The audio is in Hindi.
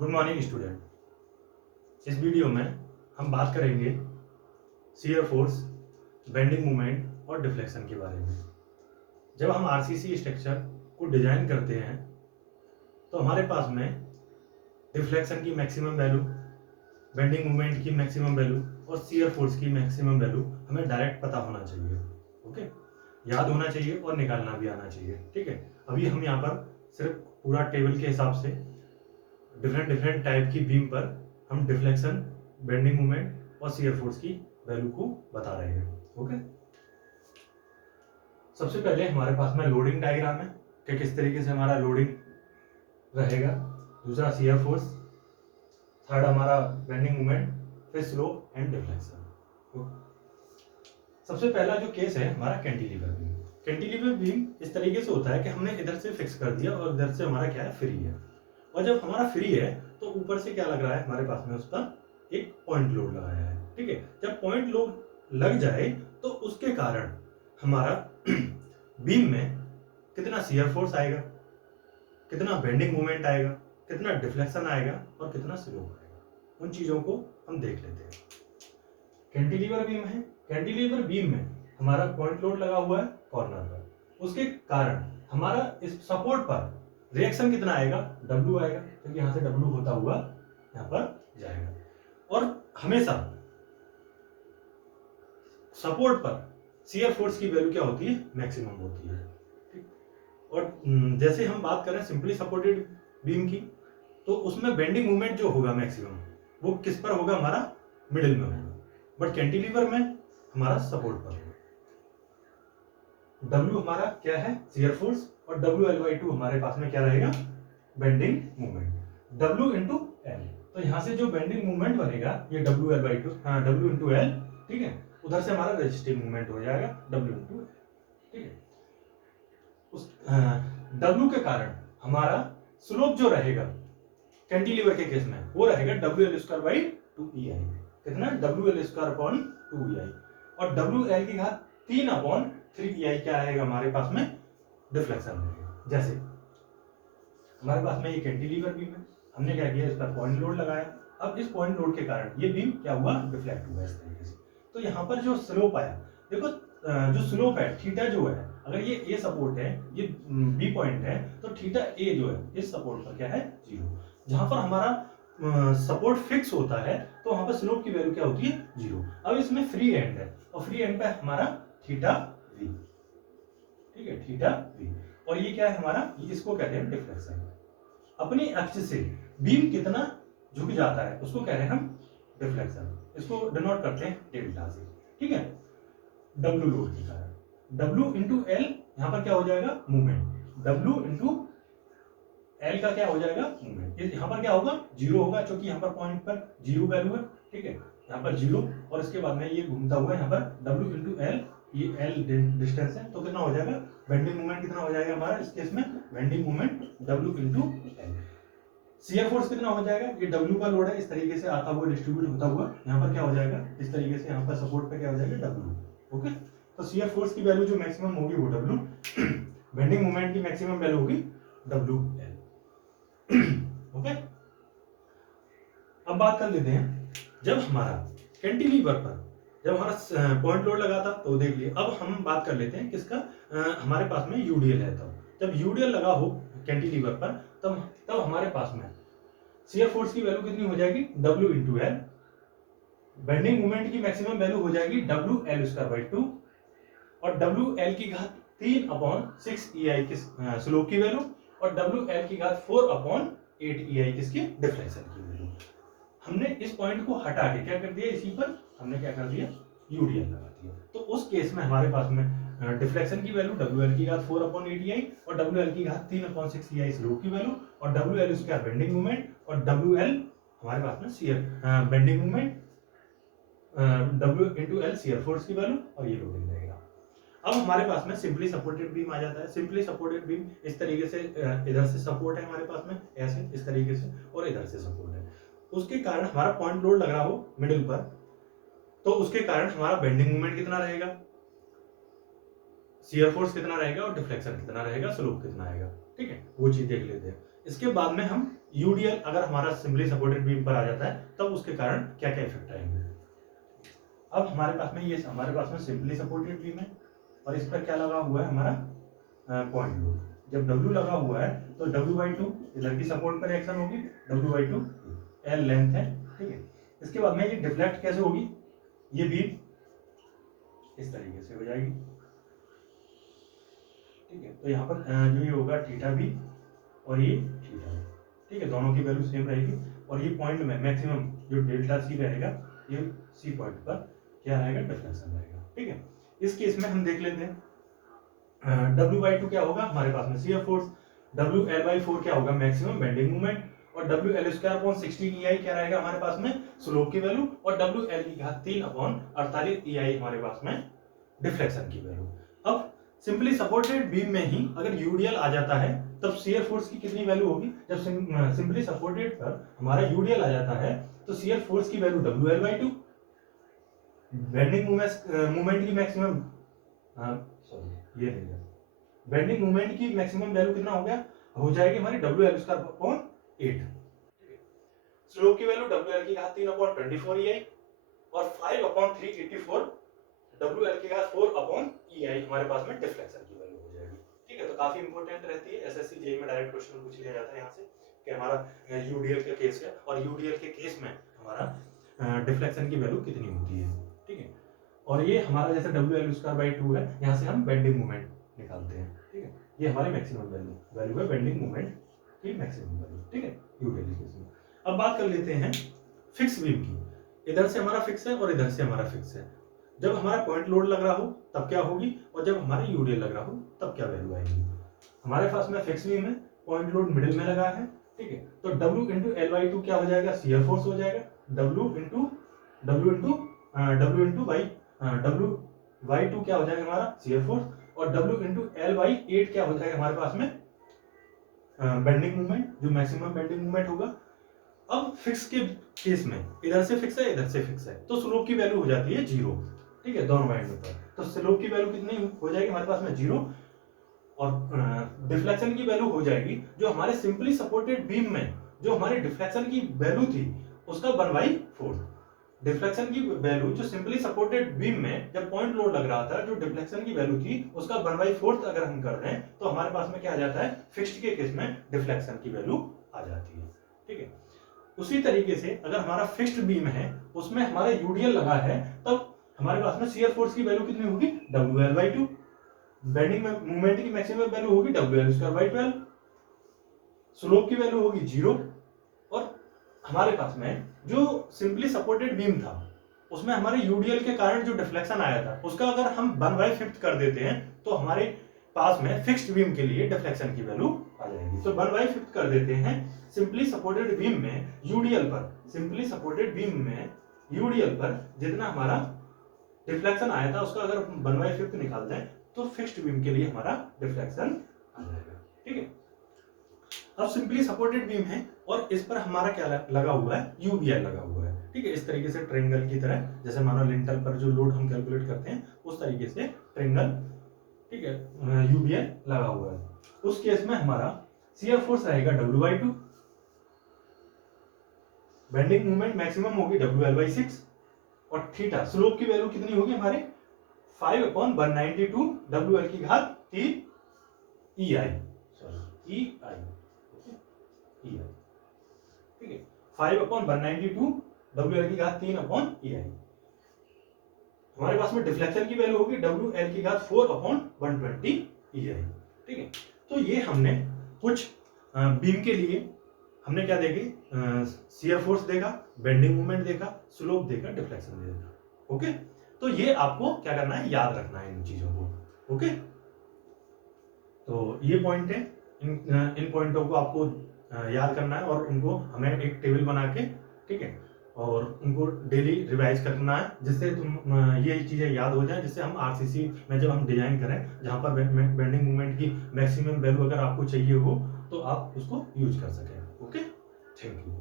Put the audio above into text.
Good morning student. इस वीडियो में हम बात करेंगे शियर फोर्स, बेंडिंग मोमेंट और डिफ्लेक्शन के बारे में। जब हम आरसीसी स्ट्रक्चर को डिजाइन करते हैं तो हमारे पास में डिफ्लेक्शन की मैक्सिमम वैल्यू, बेंडिंग मोमेंट की मैक्सिमम वैल्यू और शियर फोर्स की मैक्सिमम वैल्यू हमें डायरेक्ट पता होना चाहिए। ओके, याद होना चाहिए और निकालना भी आना चाहिए। ठीक है, अभी हम यहाँ पर सिर्फ पूरा टेबल के हिसाब से डिफरेंट टाइप की बीम पर हम डिफ्लेक्शन, बेंडिंग मोमेंट और शियर फोर्स की वैल्यू को बता रहे हैं। ओके, सबसे पहले हमारे पास में लोडिंग डायग्राम है कि किस तरीके से हमारा लोडिंग रहेगा, दूसरा शियर फोर्स, थर्ड हमारा बेंडिंग मोमेंट, फिर स्लोप एंड डिफ्लेक्शन। सबसे पहला जो केस है हमारा कैंटिलीवर बीम। कैंटिलीवर बीम इस तरीके से होता है कि हमने इधर से फिक्स कर दिया और इधर से हमारा क्या है, फ्री है। और जब हमारा फ्री है तो ऊपर से क्या लग रहा है हमारे पास में, उस पर एक पॉइंट लोड लगाया है। ठीक है, जब पॉइंट लोड लग जाए तो उसके कारण हमारा बीम में कितना शियर फोर्स आएगा, कितना बेंडिंग मोमेंट आएगा, कितना डिफ्लेक्शन आएगा और कितना स्लोप आएगा, उन चीजों को हम देख लेते हैं। कैंटिलीवर बीम है, कैंटिलीवर बीम में हमारा पॉइंट लोड लगा हुआ है कॉर्नर पर, उसके कारण हमारा इस सपोर्ट पर रिएक्शन कितना आएगा, W आएगा, क्योंकि यहां से W होता हुआ यहां पर जाएगा। और हमेशा सपोर्ट पर शियर फोर्स की वैल्यू क्या होती है, मैक्सिमम होती है। ठीक, और जैसे हम बात करें सिंपली सपोर्टेड बीम की, तो उसमें बेंडिंग मूवमेंट जो होगा मैक्सिमम वो किस पर होगा, हमारा मिडिल में होगा। बट कैंटिलीवर में हमारा सपोर्ट पर होगा। W हमारा क्या है, शियर फोर्स, और WL/2 हमारे पास में क्या रहेगा, bending movement. W into L, तो यहां से जो बेंडिंग मूवमेंट बनेगा ये WL/2, हाँ W इंटू एल। ठीक है, उधर से हमारा रेजिस्टिव मूवमेंट हो जाएगा W इंटू एल। ठीक है, उस W के कारण हमारा स्लोप जो रहेगा कैंटिलीवर के केस में वो रहेगा WL²/2EI। कितना, WL²/2EI। और WL की घात 3/3EI क्या रहेगा हमारे पास में, डिफ्लेक्शन रहेगा। जैसे हमारे पास में ये कैंटिलीवर बीम है, हमने क्या किया, इस पर पॉइंट लोड लगाया। अब इस पॉइंट लोड के कारण ये बीम क्या हुआ, डिफ्लेक्ट हुआ इस तरीके से। तो यहाँ पर जो स्लोप आया, देखो जो स्लोप है थीटा जो है, अगर ये ए सपोर्ट है, ये बी पॉइंट है, तो थीटा ए जो है इस सपोर्ट पर क्या है, 0। जहां पर हमारा सपोर्ट फिक्स होता है तो वहां पर स्लोप की वैल्यू क्या होती है, 0। अब इसमें फ्री एंड है और फ्री एंड पे हमारा थीटा वी। ठीक है, थीटा वी। और ये क्या है हमारा, ये इसको कहते हैं डिफ्लेक्शन। अपनी अक्ष से बीम कितना झुक जाता है उसको कह रहे हैं हम डिफ्लेक्शन। इसको डिनोट करते हैं डेल्टा से। ठीक है, W लोड के कारण W इंटू एल, यहां पर क्या हो जाएगा, मूवमेंट। W इंटू एल का क्या हो जाएगा, मूवमेंट। यहां पर क्या होगा, 0 होगा, क्योंकि यहां पर पॉइंट पर 0 वैल्यू है। ठीक है, यहां पर 0, और इसके बाद में ये घूमता हुआ यहां पर W इंटू एल, ये एल डिस्टेंस है, तो कितना हो जाएगा, बेंडिंग मूवमेंट कितना हो जाएगा हमारा इस केस में, bending movement W into L. Shear force कितना हो जाएगा, ये W का लोड है, इस तरीके से आता हुआ डिस्ट्रीब्यूट होता हुआ यहाँ पर क्या हो जाएगा, इस तरीके से यहाँ पर सपोर्ट पे क्या हो जाएगा, W। ओके, तो शियर फोर्स की वैल्यू जो मैक्सिमम होगी वो W, बेंडिंग मोमेंट की मैक्सिमम वैल्यू होगी WL। ओके, अब बात कर लेते हैं, जब हमारा कैंटिलीवर पर जब हमारा पॉइंट लोड लगा था तो देख लिए। अब हम बात कर लेते हैं किसका, हमारे पास में UDL है। तब जब UDL लगा हो कैंटिलीवर पर, तब हमारे पास में शियर फोर्स की वैल्यू कितनी हो जाएगी, W into L. Bending moment की मैक्सिमम वैल्यू हो जाएगी WL²/2, और WL की घात 3/6EI किस स्लोप की वैल्यू, और WL की घात 4/8EI किसकी, डिफ्लेक्शन की वैल्यू। हमने इस पॉइंट को हटा के क्या कर दिया, इसी पर हमने क्या कर दिया, UDL लगा दिया। तो उस केस में हमारे पास में डिफ्लेक्शन की वैल्यू WL की घात 4/8EI, और WL की घात 3/6EI स्लोप की वैल्यू, और WL उसका बेंडिंग मोमेंट, और WL हमारे पास में shear bending moment, W into L shear force की वैल्यू, और ये लोडिंग रहेगा। अब हमारे पास में सिंपली सपोर्टेड बीम आ जाता है। सिंपली सपोर्टेड बीम इस तरीके से, इधर से सपोर्ट है हमारे पास में ऐसे इस तरीके से, और इधर से सपोर्ट है। उसके कारण हमारा पॉइंट लोड लग रहा हो मिडिल पर, तो उसके कारण हमारा बेंडिंग मोमेंट कितना रहेगा, शियर फोर्स कितना रहेगा, और डिफ्लेक्शन कितना रहेगा, स्लोप कितना आएगा। ठीक है, वो चीज देख लेते हैं। इसके बाद में हम यूडीएल अगर हमारा सिंपली सपोर्टेड बीम पर आ जाता है तब उसके कारण क्या क्या इफेक्ट आएंगे। अब हमारे पास में सिंपली सपोर्टेड बीम है और इस पर क्या लगा हुआ है हमारा पॉइंट लोड। जब W लगा हुआ है तो W/2 इधर की सपोर्ट पर एक्शन होगी, W/2 L लेंथ है, ठीक है। इसके बाद में ये डिफ्लेक्ट कैसे होगी, ये बीम इस तरीके से हो जाएगी, ठीक है। तो यहाँ पर जो ये होगा थीटा बी और ये थीटा, ठीक है, दोनों की वैल्यू सेम रहेगी और ये पॉइंट में मैक्सिमम जो डेल्टा सी रहेगा ये सी पॉइंट पर क्या रहेगा, डिफ्लेक्शन रहेगा, ठीक है। इस केस में हम देख लेते हैं W/2 क्या होगा हमारे पास में शियर फोर्स, WL/4 क्या होगा मैक्सिमम बेंडिंग मोमेंट और WL²/16 EI क्या रहेगा हमारे पास में स्लोप की वैल्यू और WL3/48 EI हमारे पास में डिफ्लेक्शन की वैल्यू। अब सिंपली सपोर्टेड बीम में ही अगर यूडीएल आ जाता है तब शियर फोर्स की कितनी वैल्यू होगी, जब सिंपली सपोर्टेड पर हमारा यूडीएल आ जाता है तो शियर फोर्स की वैल्यू WL/2, बेंडिंग मोमेंट की मैक्सिमम ये नहीं है, बेंडिंग मोमेंट की मैक्सिमम वैल्यू कितना हो गया, हो जाएगी हमारी WL²/8, स्लोप की वैल्यू WL3/24 EI और 5/384 WL4/EI हमारे पास में डिफ्लेक्शन की वैल्यू हो जाएगी, ठीक है। तो काफी इंपॉर्टेंट रहती है, एसएससी जेईई में डायरेक्ट क्वेश्चन पूछ लिया जाता है यहाँ से कि हमारा यूडीएल का केस है और यूडीएल के केस में हमारा डिफ्लेक्शन की वैल्यू कितनी होती है, ठीक है। और ये हमारा जैसे WL²/2 है, यहाँ से हम बेंडिंग मोमेंट निकालते हैं, ठीक है। ये हमारी मैक्सिमम वैल्यू है बेंडिंग मोमेंट की मैक्सिमम वैल्यू, ठीक है, यूडीएल के केस में। अब बात कर लेते हैं फिक्स बीम की, इधर से हमारा फिक्स है और इधर से हमारा फिक्स है। जब हमारा पॉइंट लोड लग रहा हो तब क्या होगी और जब हमारा यूडीएल लग रहा हो तब क्या वैल्यू आएगी। हमारे पास में फिक्स बीम है, पॉइंट लोड मिडिल में लगा है, ठीक है। तो W/L/2 क्या हो जाएगा, शियर फोर्स हो जाएगा, W/2 क्या हो जाएगा हमारा शियर फोर्स और W/L/8 क्या हो जाएगा हमारे पास में बेंडिंग मूवमेंट, जो मैक्सिमम बेंडिंग मूवमेंट होगा। अब फिक्स के केस में इधर से फिक्स है इधर से फिक्स है तो स्लोप की वैल्यू हो जाती है 0, ठीक है, दोनों एंड पर। तो स्लोप की वैल्यू कितनी हो जाएगी हमारे पास में 0 और डिफ्लेक्शन की वैल्यू हो जाएगी जो हमारे सिंपली सपोर्टेड बीम में जो हमारी डिफ्लेक्शन की वैल्यू थी उसका 1/4। डिफ्लेक्शन की वैल्यू जो सिंपली सपोर्टेड बीम में जब पॉइंट लोड लग रहा था जो डिफ्लेक्शन की वैल्यू थी उसका 1/4 अगर हम कर दें तो हमारे पास में क्या आ जाता है, फिक्स्ड के केस में डिफ्लेक्शन की वैल्यू आ जाती है, ठीक है। उसी तरीके से अगर हमारा फिक्स्ड बीम है उसमें हमारा यूडीएल लगा है तब हमारे पास में शियर फोर्स की वैल्यू कितनी होगी, WL/2, बेंडिंग मोमेंट की मैक्सिमम वैल्यू होगी WL²/12, स्लोप की वैल्यू होगी 0 और हमारे पास में जो सिंपली सपोर्टेड बीम था उसमें हमारे यूडीएल के कारण जो डिफ्लेक्शन आया था उसका अगर हम 1/5 कर देते हैं तो हमारे पास में फिक्स्ड बीम के लिए डिफ्लेक्शन की वैल्यू आ जाएगी। तो 1/5 कर देते हैं सिंपली सपोर्टेड बीम में यूडीएल पर, सिंपली सपोर्टेड बीम में यूडीएल पर जितना हमारा डिफ्लेक्शन आया था उसका अगर 1/5 निकाल दें तो फिक्स्ड बीम के लिए हमारा डिफ्लेक्शन आ जाएगा, ठीक है। अब सिंपली सपोर्टेड बीम है और इस पर हमारा क्या लगा हुआ है, यूबीएल लगा हुआ है, ठीक है। इस तरीके से ट्रायंगल की तरह जैसे मानो लिंटर पर जो लोड हम कैलकुलेट करते हैं उस तरीके से ट्रायंगल, ठीक है, यूबीएल लगा हुआ है। उस केस में हमारा शियर फोर्स रहेगा W/2, बेंडिंग मूवमेंट मैक्सिमम होगी WL/6 और थीटा स्लोप की वैल्यू कितनी होगी हमारे 5/192 WL3 EI, ठीक है, 5/192 WL3/EI। हमारे पास में डिफ्लेक्शन की वैल्यू होगी WL4/120 EI, ठीक है। तो ये हमने कुछ बीम के लिए हमने क्या देखे, शियर फोर्स देखा, बेंडिंग मूवमेंट देखा, स्लोप देखा, डिफ्लेक्शन देखा, ओके। तो ये आपको क्या करना है, याद रखना है इन चीजों को, ओके। तो ये पॉइंट है, इन पॉइंटों को आपको याद करना है और इनको हमें एक टेबल बना के, ठीक है, और उनको डेली रिवाइज करना है जिससे तुम ये चीजें याद हो जाए, जिससे हम आरसीसी में जब हम डिजाइन करें जहां पर बेंडिंग मूवमेंट की मैक्सिमम वैल्यू अगर आपको चाहिए हो तो आप उसको यूज कर सकें, ओके। Thank you.